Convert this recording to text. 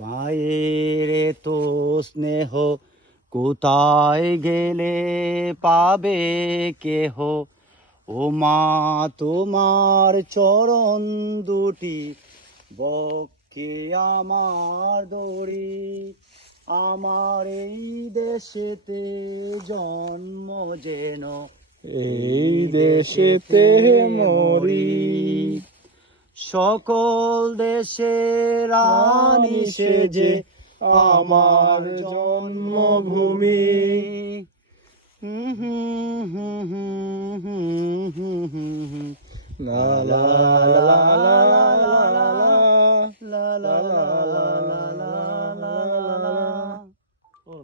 মায়ের তো স্নেহ কোথায় গেলে পাবে কেহ, ও মা তোমার চরণ দুটি বক্ষে আমার দড়ি, আমার এই দেশেতে জন্ম যেন এই দেশেতে মরি। সকল দেশের রানী সেজে আমার জন্মভূমি।